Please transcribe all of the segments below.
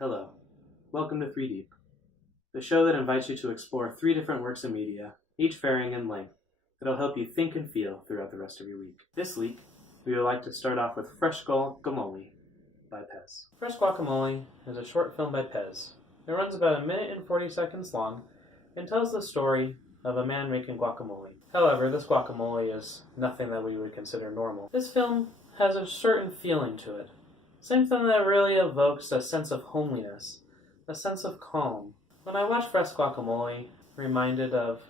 Hello, welcome to 3 Deep, the show that invites you to explore 3 different works of media, each varying in length, that'll help you think and feel throughout the rest of your week. This week, we would like to start off with Fresh Guacamole by Pez. Fresh Guacamole is a short film by Pez. It runs about 1 minute and 40 seconds long and tells the story of a man making guacamole. However, this guacamole is nothing that we would consider normal. This film has a certain feeling to it. Something that really evokes a sense of homeliness, a sense of calm. When I watch Fresh Guacamole, I'm reminded of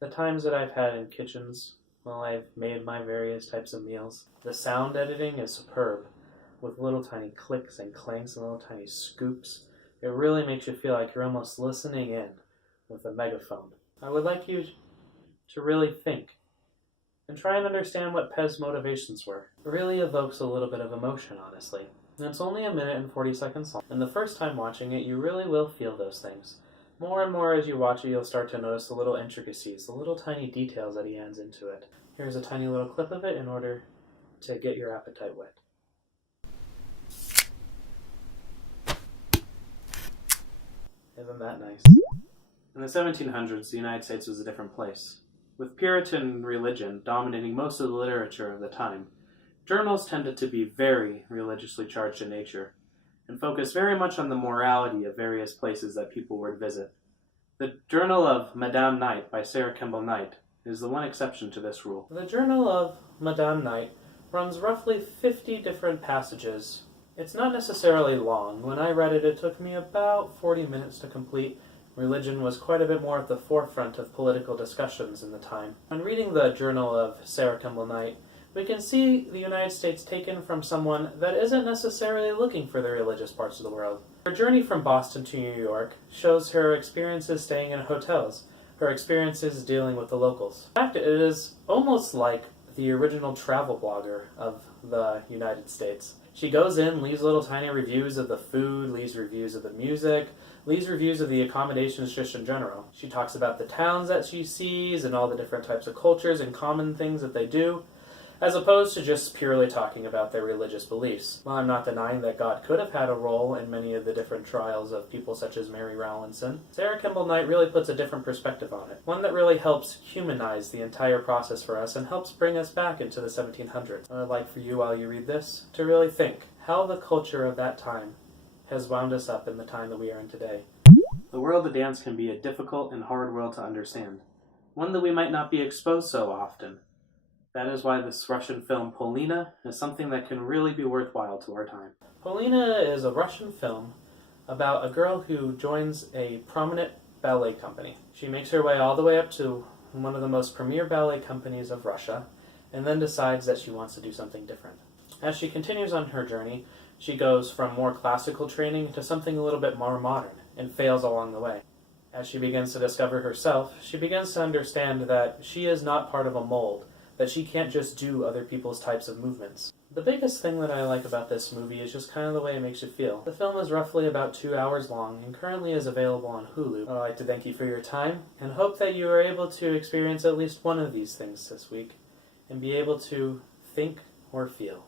the times that I've had in kitchens while I've made my various types of meals. The sound editing is superb, with little tiny clicks and clanks and little tiny scoops. It really makes you feel like you're almost listening in with a megaphone. I would like you to really think and try and understand what Pez's motivations were. It really evokes a little bit of emotion, honestly. And it's only 1 minute and 40 seconds long. And the first time watching it, you really will feel those things. More and more as you watch it, you'll start to notice the little intricacies, the little tiny details that he adds into it. Here's a tiny little clip of it in order to get your appetite whet. Isn't that nice? In the 1700s, the United States was a different place. With Puritan religion dominating most of the literature of the time, journals tended to be very religiously charged in nature, and focused very much on the morality of various places that people would visit. The Journal of Madame Knight by Sarah Kemble Knight is the one exception to this rule. The Journal of Madame Knight runs roughly 50 different passages. It's not necessarily long. When I read it, it took me about 40 minutes to complete. Religion was quite a bit more at the forefront of political discussions in the time. When reading the Journal of Sarah Kemble Knight, we can see the United States taken from someone that isn't necessarily looking for the religious parts of the world. Her journey from Boston to New York shows her experiences staying in hotels, her experiences dealing with the locals. In fact, it is almost like the original travel blogger of the United States. She goes in, leaves little tiny reviews of the food, leaves reviews of the music, leaves reviews of the accommodations just in general. She talks about the towns that she sees and all the different types of cultures and common things that they do, as opposed to just purely talking about their religious beliefs. While I'm not denying that God could have had a role in many of the different trials of people such as Mary Rowlandson, Sarah Kemble Knight really puts a different perspective on it. One that really helps humanize the entire process for us and helps bring us back into the 1700s. I'd like for you, while you read this, to really think how the culture of that time has wound us up in the time that we are in today. The world of dance can be a difficult and hard world to understand, one that we might not be exposed so often. That is why this Russian film, Polina, is something that can really be worthwhile to our time. Polina is a Russian film about a girl who joins a prominent ballet company. She makes her way all the way up to one of the most premier ballet companies of Russia, and then decides that she wants to do something different. As she continues on her journey, she goes from more classical training to something a little bit more modern, and fails along the way. As she begins to discover herself, she begins to understand that she is not part of a mold, that she can't just do other people's types of movements. The biggest thing that I like about this movie is just kind of the way it makes you feel. The film is roughly about 2 hours long and currently is available on Hulu. I'd like to thank you for your time and hope that you are able to experience at least one of these things this week and be able to think or feel.